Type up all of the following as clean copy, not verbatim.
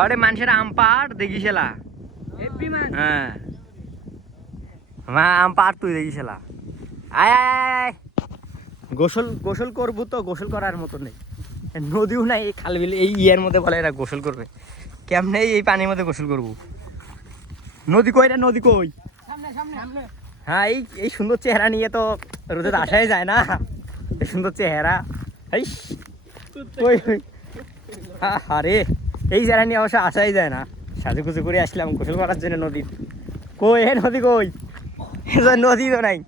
আরে মানুষের আম পাড় দেখিছিলা হ্যাঁ মা আম পাড় তুই দেখিছিলা আয় আয় আয় আয় গোসল গোসল করবো তো গোসল করার মতো নেই নদীও নাই এই খাল বিল এই ইয়ের মধ্যে বলে এরা গোসল করবে কেমনে এই পানির মধ্যে গোসল করবো নদী কই রে নদী কই হ্যাঁ এই এই সুন্দর চেহারা নিয়ে তো রোদে আসাই যায় না এই সুন্দর চেহারা আরে এই চেহারা নিয়ে অবশ্য আসাই যায় না সাজুগুজু করে আসলাম গোসল করার জন্য নদীর কই হে নদী কই নদী তো নাই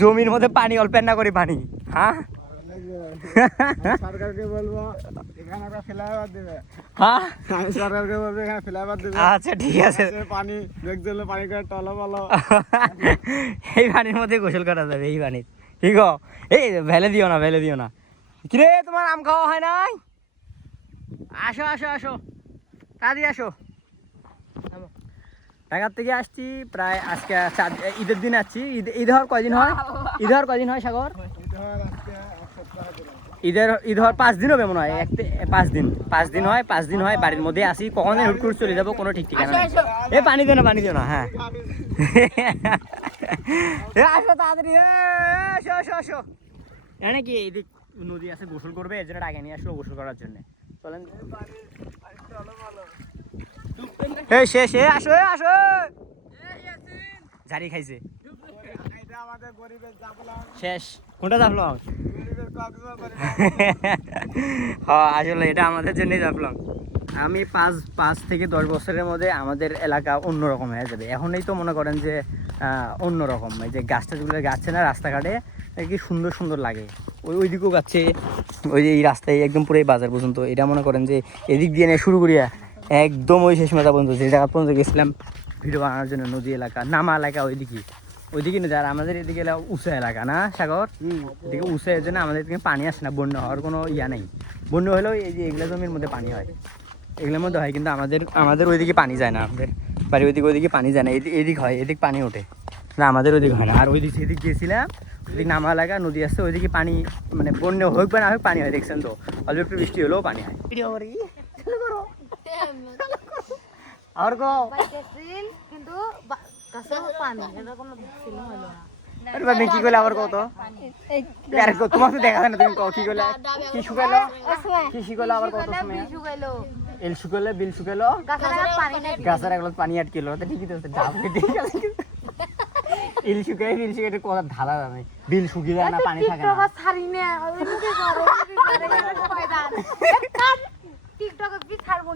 জমির মধ্যে পানি অল্প না করে পানি হ্যাঁ সরকারকে বলবো এখানে একটা ফ্লাইওভার দেবে হ্যাঁ আমি সরকারকে বলবো এখানে ফ্লাইওভার দেবে আচ্ছা ঠিক আছে পানি দেখতে হলে পানি করে টলো বলো এই পানির মধ্যে গোসল করা যাবে এই পানির ঠিক এই ভেলে দিও না কিরে তোমার আম খাওয়া হয় নাই আসো আসো আসো তাড়াতাড়ি আসো ঢাকার থেকে আসছি প্রায় আজকে ঈদের দিন আসছি ঈদ হওয়ার কয়দিন হয় সাগর ঈদ হওয়ার 5 দিন হবে মনে হয় 5 দিন হয় বাড়ির মধ্যে আসি কখন হুট করে চলে যাবো কোনো ঠিক ঠিকানা নেই এ পানি দিও না হ্যাঁ আসো তাড়াতাড়ি আসো এখানে কি এইদিক নদী আছে গোসল করবে এর জন্য আগে নিয়ে আসলো গোসল করার জন্য চলেন শেষ আসো ঝাড়ি খাইছে শেষ কোনটা জাফলং হ্যাঁ আসলে এটা আমাদের জন্যই জাফলং আমি 5 থেকে 10 বছরের মধ্যে আমাদের এলাকা অন্যরকম হয়ে যাবে এখনই তো মনে করেন যে অন্যরকম এই যে গাছটাগুলো গাচ্ছে না রাস্তাঘাটে কি সুন্দর লাগে ওইদিকেও গাচ্ছে ওই যে এই রাস্তায় একদম পুরো বাজার পর্যন্ত এটা মনে করেন যে এদিক দিয়ে নিয়ে শুরু করিয়া একদম ওই শেষ মেলা পর্যন্ত যে জায়গা পর্যন্ত গেছিলাম ভিডিও বানানোর জন্য নদী এলাকা নামা এলাকা ওইদিকে না যারা আমাদের এদিকে উঁচু এলাকা না সাগর এদিকে উঁচু এর জন্য আমাদের এদিকে পানি আসে না বন্যা হওয়ার কোনো ইয়া নেই বন্যা হলেও এই যে এগুলা জমির মধ্যে পানি হয় এগুলোর মধ্যে হয় কিন্তু আমাদের ওইদিকে পানি যায় না আমাদের বাড়ি ওইদিকে পানি যায় না এদিক হয় এদিক পানি ওঠে না আমাদের ওইদিক হয় না আর সেদিক গিয়েছিলাম ওইদিক নামা এলাকা নদী আসছে ওইদিকে পানি মানে বন্যা হোক বা না হোক পানি হয় দেখছেন তো অল্প একটু বৃষ্টি হলেও পানি হয় আর কিন্তু কি করলে আবার কত তোমার তো দেখা যায় না তুমি কি করলে কি শুকাইলো কি শিখাইলো আবার কত সময় এল শুকাইলো বিল শুকাইলো গাছের একলা পানি আটকিলো ঠিকই তো ঠিক আছে ইল শুকাই বিল শুকাই কথা ঢালা যাবে বিল শুকিয়ে যায় না পানি থাকে না টিকটকে কি ছাড়বো